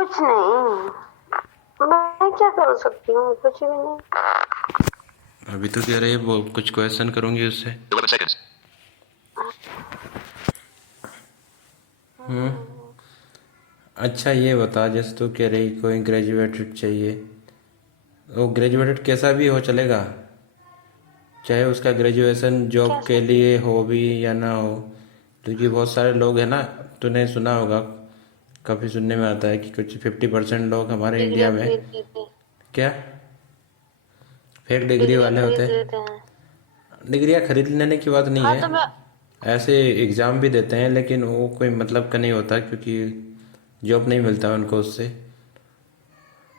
कुछ नहीं, मैं क्या कर सकती हूँ, कुछ भी नहीं। अभी तो कह रही है वो कुछ क्वेश्चन करूंगी उससे। 11 seconds. अच्छा ये बता, जैसे तू कह रही कोई ग्रेजुएटेड चाहिए, वो ग्रेजुएटेड कैसा भी हो चलेगा, चाहे उसका ग्रेजुएशन जॉब कैसे? के लिए हो भी या ना हो। क्योंकि बहुत सारे लोग हैं ना, तूने सुना होगा, काफ़ी सुनने में आता है कि कुछ 50% लोग हमारे इंडिया डिग्रियां में खरीद लेते हैं। क्या फेक डिग्री डिग्री वाले होते खरीद हैं। लेते हैं। डिग्रियां खरीद लेने की बात नहीं हाँ है, तो मैं ऐसे एग्ज़ाम भी देते हैं लेकिन वो कोई मतलब का नहीं होता, क्योंकि जॉब नहीं मिलता उनको उससे।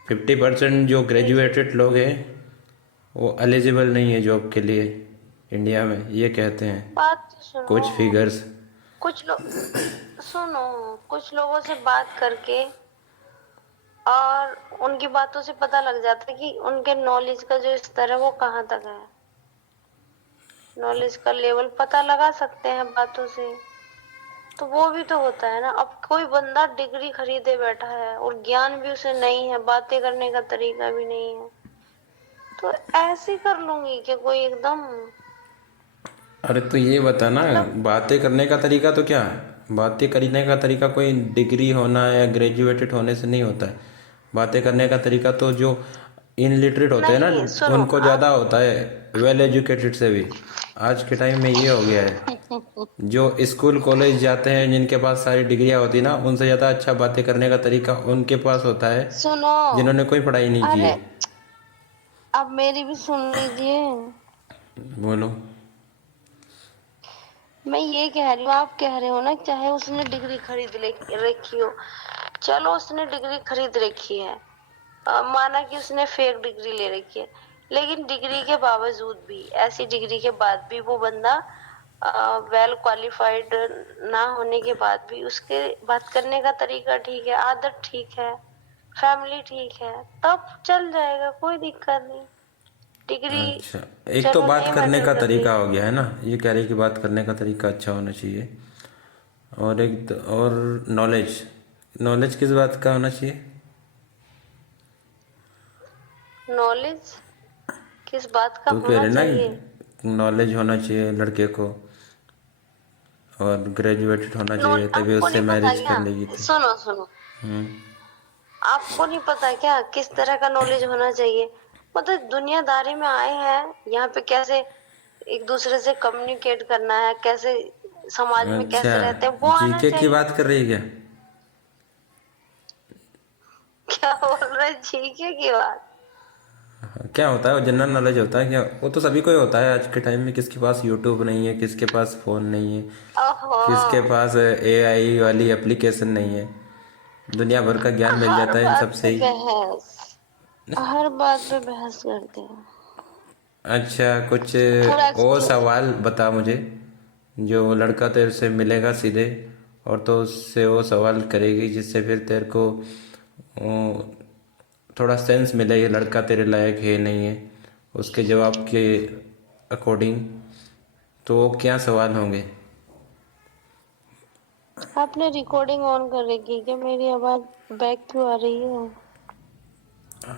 50% जो देखिए, ग्रेजुएटेड लोग हैं वो एलिजिबल नहीं है जॉब के लिए इंडिया में, ये कहते हैं बात तो सुनो। कुछ फिगर्स। कुछ लोग सुनो, कुछ लोगों से बात करके और उनकी बातों से पता लग जाता है कि उनके नॉलेज का जो स्तर है वो कहाँ तक है। नॉलेज का लेवल पता लगा सकते हैं बातों से। तो वो भी तो होता है ना। अब कोई बंदा डिग्री खरीदे बैठा है और ज्ञान भी उसे नहीं है, बातें करने का तरीका भी नहीं है, तो ऐसे कर लूंगी कि कोई एकदम अरे तो ये बता ना, मतलब। बातें करने का तरीका तो क्या है, बातें करने का तरीका कोई डिग्री होना या ग्रेजुएटेड होने से नहीं होता है। बातें करने का तरीका तो जो इनलिटरेट होते हैं ना, नहीं सुनो उनको ज़्यादा आप। होता है वेल एजुकेटेड से भी। आज के टाइम में ये हो गया है, जो स्कूल कॉलेज जाते हैं जिनके पास सारी डिग्रियां होती ना, उनसे ज़्यादा अच्छा बातें करने का तरीका उनके पास होता है सुनो, जिन्होंने कोई पढ़ाई नहीं की अरे है। अब मेरी भी सुन लीजिए। बोलो। मैं ये कह रही हूँ, आप कह रहे हो ना चाहे उसने डिग्री खरीद ले रखी हो। चलो उसने डिग्री खरीद रखी है, माना कि उसने फेक डिग्री ले रखी है, लेकिन डिग्री के बावजूद भी, ऐसी डिग्री के बाद भी वो बंदा वेल क्वालिफाइड ना होने के बाद भी उसके बात करने का तरीका ठीक है, आदत ठीक है, फैमिली ठीक है, तब चल जाएगा, कोई दिक्कत नहीं। डिग्री अच्छा, एक तो चलो बात नहीं करने मैटर का करती। तरीका हो गया है ना, ये कह रही कि बात करने का तरीका अच्छा होना चाहिए। और और नॉलेज, नॉलेज किस बात का होना चाहिए। नॉलेज किस बात का तो कह होना रहे ना चाहिए? कि नॉलेज होना चाहिए लड़के को और ग्रेजुएटेड होना चाहिए, तभी आपको उससे नहीं पता मैरिज कर क्या? लेगी तो। सुनो सुनो, आपको नहीं पता क्या किस तरह का नॉलेज होना चाहिए? मतलब दुनियादारी में आए हैं यहाँ पे, कैसे एक दूसरे से कम्युनिकेट करना है, कैसे समाज में अच्छा, कैसे रहते हैं, वो आना जीके की चाहिए। बात कर रही है क्या। क्या बोल रहे, ठीक है की बात? क्या होता है वो, जनरल नॉलेज होता है क्या, वो तो सभी को ही होता है आज के टाइम में। किसके पास यूट्यूब नहीं है, किसके पास फ़ोन नहीं है, ओहो, किसके पास एआई वाली एप्लीकेशन नहीं है। दुनिया भर का ज्ञान मिल हर जाता है इन बात सब से पे ही। बहस, हर बात पे बहस करते हैं। अच्छा कुछ फॉर और एक्सप्लेन, सवाल बता मुझे, जो लड़का तेरे से मिलेगा सीधे और तो उससे वो सवाल करेगी जिससे फिर तेरे को थोड़ा सेंस मिले ये लड़का तेरे लायक है नहीं है, उसके जवाब के अकॉर्डिंग। तो वो क्या सवाल होंगे। आपने रिकॉर्डिंग ऑन कर रखी है क्या? मेरी आवाज बैक क्यों आ रही है?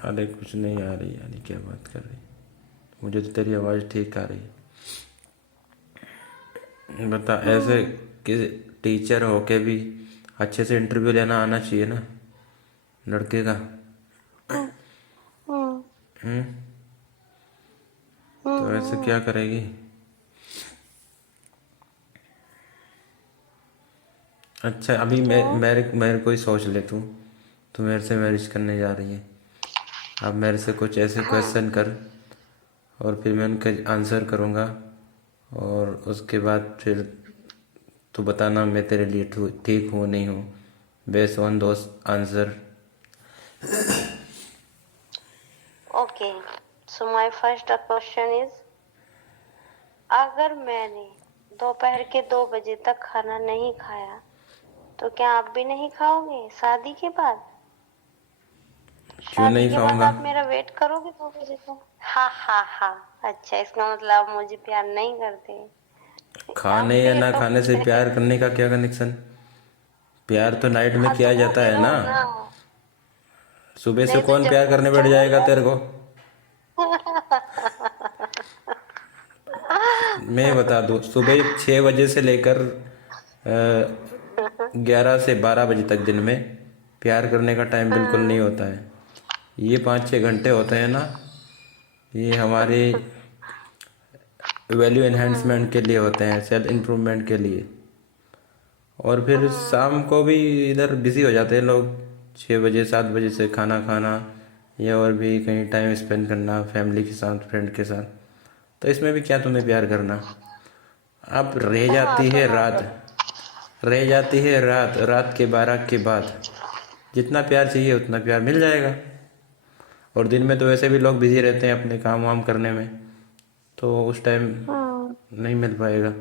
अरे कुछ नहीं आ रही यानी, क्या बात कर रही, मुझे तो तेरी आवाज़ ठीक आ रही है। बता, ऐसे कि टीचर होके भी अच्छे से इंटरव्यू लेना आना चाहिए ना लड़के का। हम्म हम्म हम्म। तो ऐसे क्या हम्म। करेगी। अच्छा अभी तो मेरे मेरे को ही सोच ले तू, तू मेरे से मैरिज करने जा रही है, अब मेरे से कुछ ऐसे क्वेश्चन कर और फिर मैं उनके आंसर करूँगा, और उसके बाद फिर तू बताना मैं तेरे लिए ठीक हूँ नहीं हूँ, based on those answer. Okay, so my first question is, अगर मैंने दोपहर के 2 बजे तक खाना नहीं खाया तो क्या आप भी नहीं खाओगे शादी के बाद? क्यों शादी नहीं के बाद खाऊंगा। आप मेरा वेट करोगे 2 बजे तक? हा हा हा। अच्छा, इसका मतलब आप मुझे प्यार नहीं करते? खाने आप या भी ना खाने से होते। प्यार करने का क्या कनेक्शन। प्यार तो नाइट में हाँ तो किया वो जाता कह है रहा ना। हूँ ना, सुबह से नहीं तो कौन जब प्यार करने बैठ जाएगा तेरे को? मैं बता दूं, सुबह 6 बजे से लेकर 11 से 12 बजे तक दिन में प्यार करने का टाइम बिल्कुल नहीं होता है। ये 5-6 घंटे होते हैं ना, ये हमारे वैल्यू एनहेंसमेंट के लिए होते हैं, सेल्फ इम्प्रूवमेंट के लिए। और फिर शाम को भी इधर बिजी हो जाते हैं लोग, 6 बजे 7 बजे से खाना खाना या और भी कहीं टाइम स्पेंड करना फैमिली के साथ, फ्रेंड के साथ। तो इसमें भी क्या तुम्हें प्यार करना? अब रह हाँ जाती तो है हाँ रात, तो रह जाती है रात, रात के 12 के बाद जितना प्यार चाहिए उतना प्यार मिल जाएगा। और दिन में तो वैसे भी लोग बिजी रहते हैं अपने काम वाम करने में, तो उस टाइम हम्म नहीं मिल पाएगा।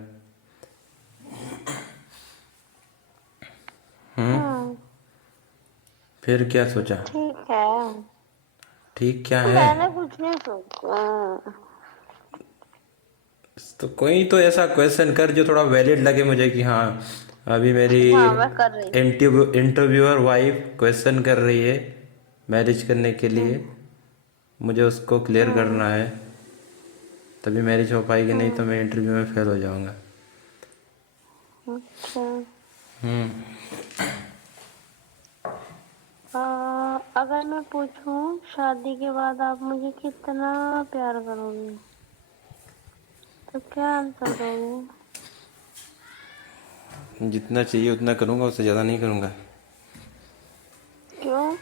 हम्म फिर क्या सोचा? ठीक है। ठीक क्या है? मैंने कुछ नहीं सोचा। तो कोई तो ऐसा क्वेश्चन कर जो थोड़ा वैलिड लगे मुझे कि हाँ, अभी मेरी हाँ मैं कर रही हूँ। इंटरव्यूअर वाइफ क्वेश्चन कर रही है मैरिज करने के लिए, मुझे उसको क्लियर हम्म करना है, तभी मैरिज हो पाएगी, नहीं तो हम्म मैं इंटरव्यू में फेल हो जाऊंगा। अच्छा। हम्म। अगर मैं पूछूं शादी के बाद आप मुझे कितना प्यार करोगे तो क्या आंसर दोगे? जितना चाहिए उतना करूंगा, उससे ज़्यादा नहीं करूंगा। क्यों?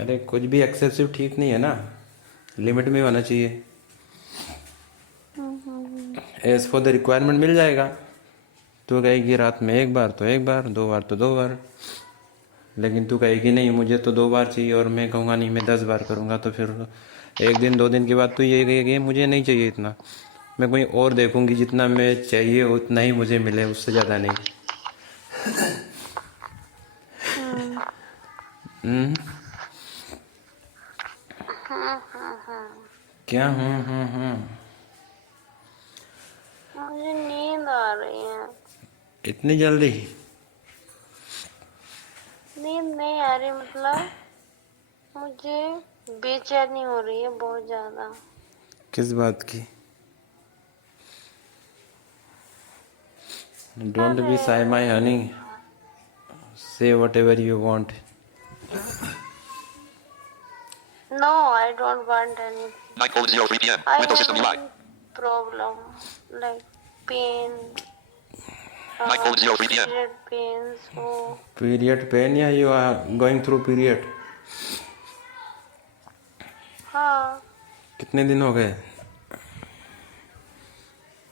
अरे कुछ भी एक्सेसिव ठीक नहीं है ना, लिमिट में होना चाहिए। हम्म। एज फॉर द रिक्वायरमेंट मिल जाएगा। तू कहेगी रात में एक बार तो एक बार, 2 बार तो 2 बार, लेकिन तू कहेगी नहीं मुझे तो 2 बार चाहिए, और मैं कहूँगा नहीं मैं 10 बार करूँगा, तो फिर एक दिन 2 दिन के बाद तू ये कहेगी मुझे नहीं चाहिए इतना, मैं कोई और देखूँगी, जितना मैं चाहिए उतना ही मुझे मिले, उससे ज़्यादा नहीं। हम्म हम्म। क्या? मुझे नींद आ रही है। इतनी जल्दी? नींद नहीं आ रही, मतलब मुझे बेचैनी हो रही है बहुत ज्यादा। किस बात की? डोंट अरे be shy my honey, say whatever you want. No I don't want any. 9:03 p.m. I Windows have system UI. any problem like pain, 9:03 p.m. period pains. Oh, period pain या you are going through period? हाँ कितने दिन हो गए?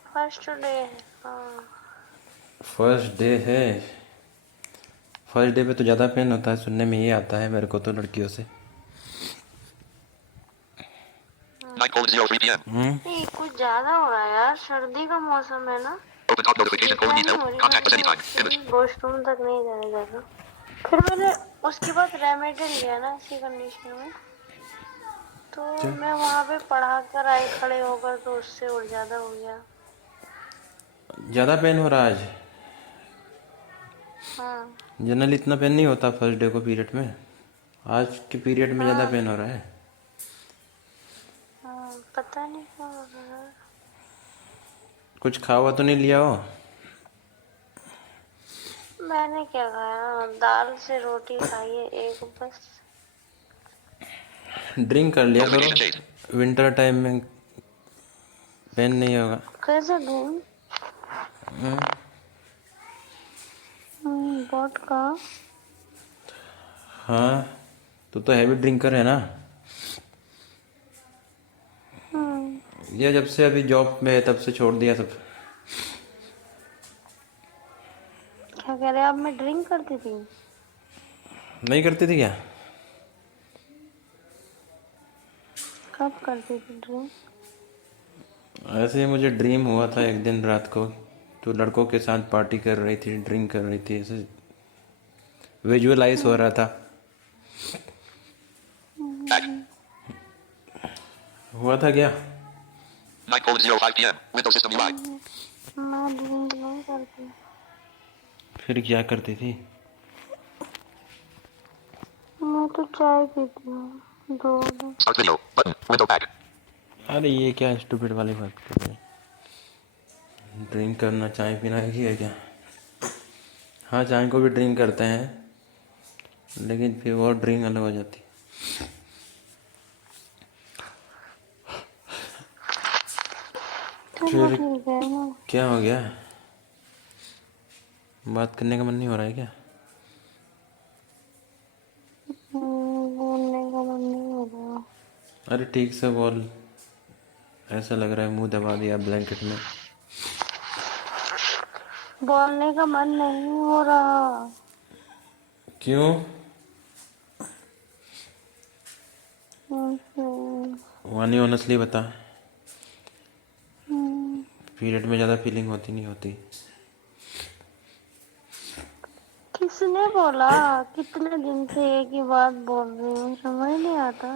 First day है। हाँ first day है। First day पे तो ज़्यादा पेन होता है, सुनने में ये आता है मेरे को तो लड़कियों से। 9:03 p.m. नहीं कुछ ज्यादा हो रहा है यार, सर्दी का मौसम है ना। Open top notification colon बेचैनी detail. हो रही Contact us है, anytime. Image. वॉशरूम तक नहीं जाया जाता। फिर मैंने उसके बाद रेमेडी लिया ना इसी कंडीशन में, तो मैं वहाँ पे पढ़ा कर आई खड़े होकर, तो उससे और ज्यादा हो गया। ज़्यादा पेन हो रहा है आज? हाँ जनरली इतना पेन नहीं होता फर्स्ट डे को पीरियड में, आज के पीरियड में ज़्यादा पेन हो रहा है। हाँ पता नहीं क्या हो रहा है। कुछ खावा तो नहीं लिया हो? मैंने क्या खाया, दाल से रोटी खाई है एक बस। ड्रिंक कर लिया Notification करो, date. विंटर टाइम में पेन नहीं होगा। कैसे दूँ? वोडका। हाँ, तो हैवी ड्रिंकर है ना। ये जब से अभी जॉब में है तब से छोड़ दिया सब। क्या कह रहे आप? मैं ड्रिंक करती थी? नहीं करती थी क्या? कब करती थी ड्रिंक? ऐसे ही मुझे ड्रीम हुआ था एक दिन रात को, तो लड़कों के साथ पार्टी कर रही थी, ड्रिंक कर रही थी, ऐसे विजुअलाइज हो रहा था। Back. हुआ था क्या? 9:05 p.m. Windows system UI. मैं ड्रिंक नहीं करती। फिर क्या करती थी? तो चाय पीती हूँ 2 दिन। Start video. Button. Window back. अरे ये क्या स्टूपिड वाली बात कर रहे हैं? ड्रिंक करना चाय पीना एक ही है क्या? हाँ, चाय को भी ड्रिंक करते हैं, लेकिन फिर वो ड्रिंक अलग हो जाती है। चलो फिर ठीक है ना। क्या हो गया? बात करने का मन नहीं हो रहा है क्या? बोलने का मन नहीं हो रहा। अरे ठीक से बोल, ऐसा लग रहा है मुंह दबा दिया ब्लैंकेट में। बोलने का मन नहीं हो रहा। क्यों? वानी ऑनेस्टली बता, पीरियड में ज़्यादा फीलिंग होती नहीं होती? किसने बोला? कितने दिन से एक ही बात बोल रही हूँ, समझ नहीं आता।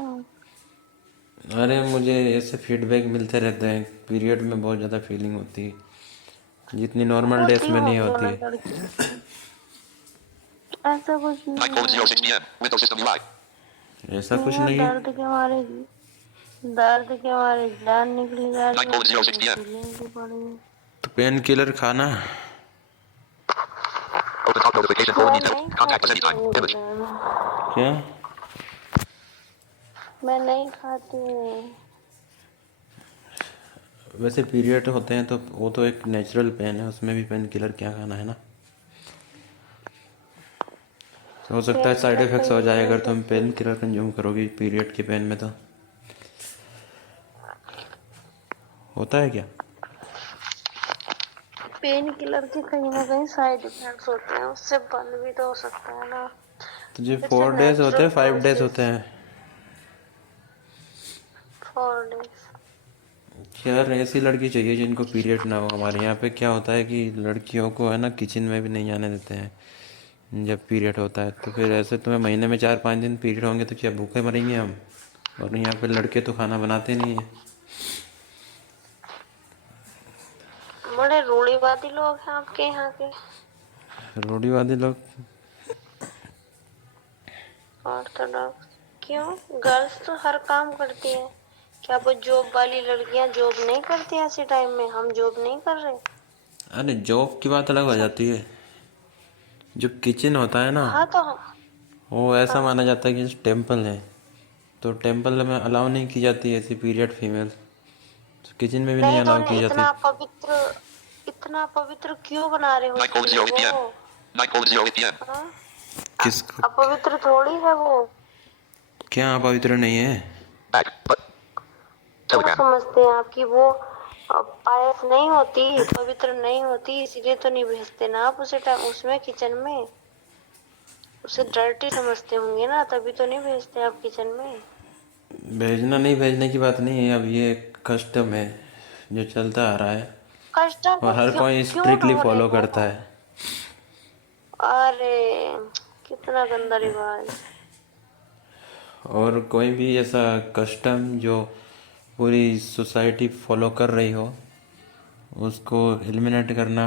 अरे मुझे ऐसे फीडबैक मिलते रहते हैं, पीरियड में बहुत ज़्यादा फीलिंग होती है, जितनी नॉर्मल डेज होती में नहीं होगी होती ना है। लड़की, ऐसा कुछ नहीं 9:06 है। p.m. Windows system UI. ऐसा कुछ वो नहीं है। दर्द के मारे जान निकली जा रही है। 9:06 p.m. फीलिंग भी पड़ी है। तो पेन किलर खाना। Open top notification phone मैं details. नहीं Contact us खाती anytime. Pain Image. किलर। क्या? मैं नहीं खाती हूँ। वैसे पीरियड होते हैं तो वो तो एक नेचुरल पेन है, उसमें भी पेन किलर क्या खाना है ना। तो हो सकता है पेन साइड किलर तो इफेक्ट्स हो यूज जाए नहीं अगर तुम करती। पेन किलर कंज्यूम करोगी पीरियड के पेन में, तो होता है क्या? पेन किलर के कहीं ना कहीं साइड इफेक्ट्स होते हैं, उससे बंद भी तो हो सकता है ना। तुझे इट्स अ 4 डेज होते नेचुरल हैं, 5 डेज होते प्रोसेस। हैं? 4 डेज। यार ऐसी लड़की चाहिए जिनको पीरियड ना हो। हमारे यहाँ पे क्या होता है कि लड़कियों को है ना किचन में भी नहीं जाने देते हैं जब पीरियड होता है। तो फिर ऐसे तुम्हें महीने में 4-5 दिन पीरियड होंगे तो क्या भूखे मरेंगे हम? और यहाँ पे लड़के तो खाना बनाते नहीं हैं। बड़े रूढ़िवादी लोग हैं आपके यहाँ के। रूढ़िवादी लोग? ऑर्थोडॉक्स। क्यों? गर्ल्स तो हर काम करती हैं। क्या वो जॉब वाली लड़कियां जॉब नहीं करती? ऐसे टाइम में हम जॉब नहीं कर रहे? अरे जॉब की बात अलग हो सब। जाती है, जो किचन होता है ना हाँ तो हम। वो ऐसा हाँ। माना जाता है कि टेम्पल है, तो टेम्पल में अलाउ नहीं की जाती ऐसी पीरियड फीमेल, तो किचन में भी नहीं नहीं तो अलाउ उन्हें की जाती। इतना पवित्र क्यों बना रहे हो स्त्री 9:08 को? p.m. 9:08 p.m. हाँ? किसको? अपवित्र थोड़ी है वो। क्या पवित्र नहीं है? Back. But. क्या Telegram. समझते हैं आपकी वो पायस नहीं होती, पवित्र नहीं होती, इसीलिए तो नहीं भेजते ना आप उसे टाइम उसमें किचन में। उसे डर्टी समझते होंगे ना, तभी तो नहीं भेजते आप किचन में। भेजना नहीं भेजने की बात नहीं है, अब ये कस्टम है जो चलता आ रहा है कस्टम को और हर क्यों कोई क्यों स्ट्रिक्टली ढो रहे फॉलो करता हो? है। अरे कितना गंदा रिवाज। और कोई भी ऐसा कस्टम जो पूरी सोसाइटी फॉलो कर रही हो उसको एलिमिनेट करना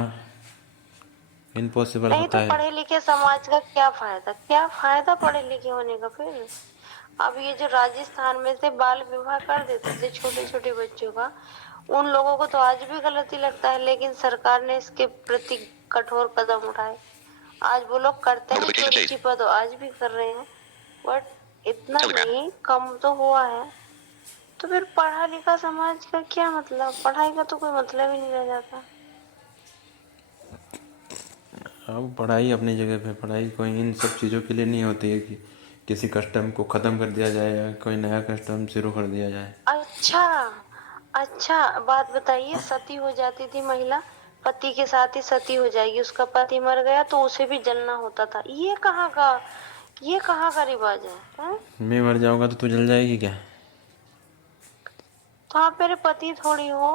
इम्पॉसिबल नहीं होता तो है। पढ़े लिखे समाज का क्या फायदा? क्या फायदा पढ़े लिखे होने का फिर? अब ये जो राजस्थान में से बाल विवाह कर देते थे छोटे छोटे बच्चों का, उन लोगों को तो आज भी गलत ही लगता है, लेकिन सरकार ने इसके प्रति कठोर कदम उठाए। आज वो लोग करते हैं Notification चोरी chase. छिपा, तो आज भी कर रहे हैं, बट इतना Telegram. नहीं, कम तो हुआ है। तो फिर पढ़ा लिखा समाज का क्या मतलब? पढ़ाई का तो कोई मतलब ही नहीं रह जाता। अब पढ़ाई अपनी जगह पे, पढ़ाई कोई इन सब चीज़ों के लिए नहीं होती है कि किसी कस्टम को ख़त्म कर दिया जाए या कोई नया कस्टम शुरू कर दिया जाए। अच्छा। अच्छा बात बताइए, सती हो जाती थी महिला, पति के साथ ही सती हो जाएगी, उसका पति मर गया तो उसे भी जलना होता था। ये कहाँ का रिवाज है, हैं? मैं मर जाऊंगा तो तू जल जाएगी क्या? तो आप मेरे पति थोड़ी हो।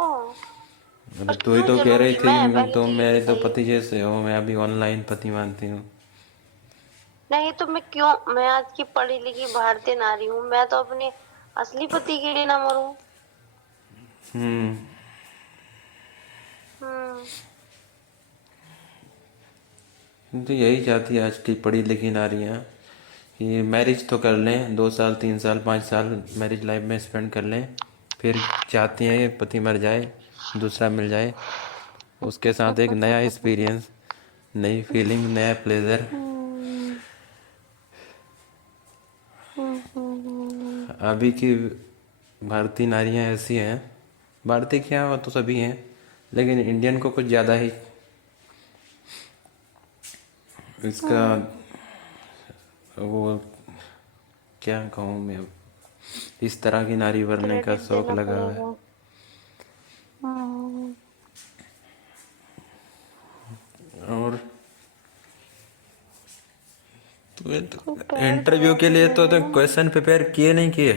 अरे और तू ही क्यों तो कह रही जलूंगी थी मैं? कि पहले तुम तो ये मेरे तो बताइए। पति जैसे हो, मैं अभी ऑनलाइन पति मानती हूँ। नहीं तो मैं आज की पढ़ी लिखी भारतीय नारी हूँ, मैं तो अपने असली पति के लिए ना मरूं? हम्म। हम्म। तो यही चाहती है आज की पढ़ी लिखी नारियाँ कि मैरिज तो कर लें, 2 साल 3 साल 5 साल मैरिज लाइफ में स्पेंड कर लें, फिर चाहती हैं पति मर जाए, दूसरा मिल जाए, उसके साथ एक नया एक्सपीरियंस, नई फीलिंग, नया प्लेजर। अभी की भारतीय नारियां ऐसी हैं, भारतीय क्या वो तो सभी हैं, लेकिन इंडियन को कुछ ज़्यादा ही इसका वो क्या कहूँ मैं अब, इस तरह की नारी बनने का क्रेडिट शौक देना लगा हुआ है। पड़ेगा। हम्म, और तुम्हें तो तो प्यार इंटरव्यू करना के लिए तो पड़ेगा। क्वेश्चन प्रिपेयर किए नहीं किए?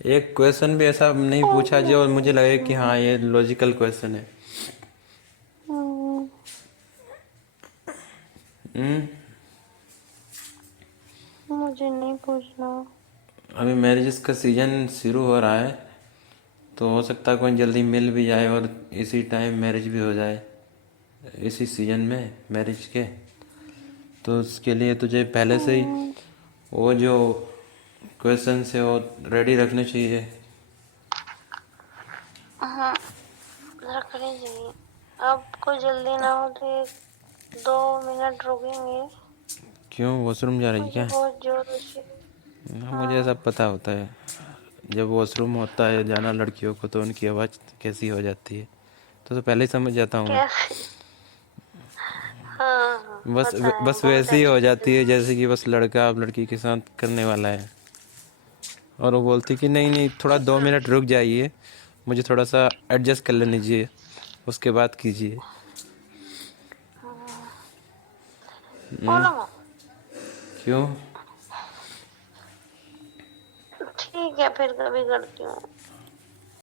एक क्वेश्चन भी ऐसा नहीं पूछा जो मुझे लगे कि हाँ ये लॉजिकल क्वेश्चन है। हम्म, हम्म। मुझे नहीं पूछना। अभी मैरिजेस का सीजन शुरू हो रहा है, तो हो सकता है कोई जल्दी मिल भी जाए और इसी टाइम मैरिज भी हो जाए, इसी सीजन में मैरिज के। तो उसके लिए तुझे पहले से ही हम्म, वो जो क्वेश्चन है वो रेडी रखने चाहिए। हाँ, रखनी चाहिए। अब कोई जल्दी ना हो तो 2 मिनट रुकेंगे। क्यों, वॉशरूम जा रही है मुझे क्या? बहुत जोर से। हाँ, मुझे हाँ, सब पता होता है। जब वॉशरूम होता है जाना लड़कियों को तो उनकी आवाज़ कैसी हो जाती है, तो पहले ही समझ जाता हूँ मैं। कैसे? हाँ हाँ, बस पता है, बस बहुत वैसे ही हो अच्छे से। जाती है जैसे कि बस लड़का अब लड़की के साथ करने वाला है, और वो बोलती कि नहीं नहीं थोड़ा 2 मिनट रुक जाइए, मुझे थोड़ा सा एडजस्ट कर लेने दीजिए, उसके बाद कीजिए। बोलो मत। क्यों? ठीक है, फिर कभी करती हूँ।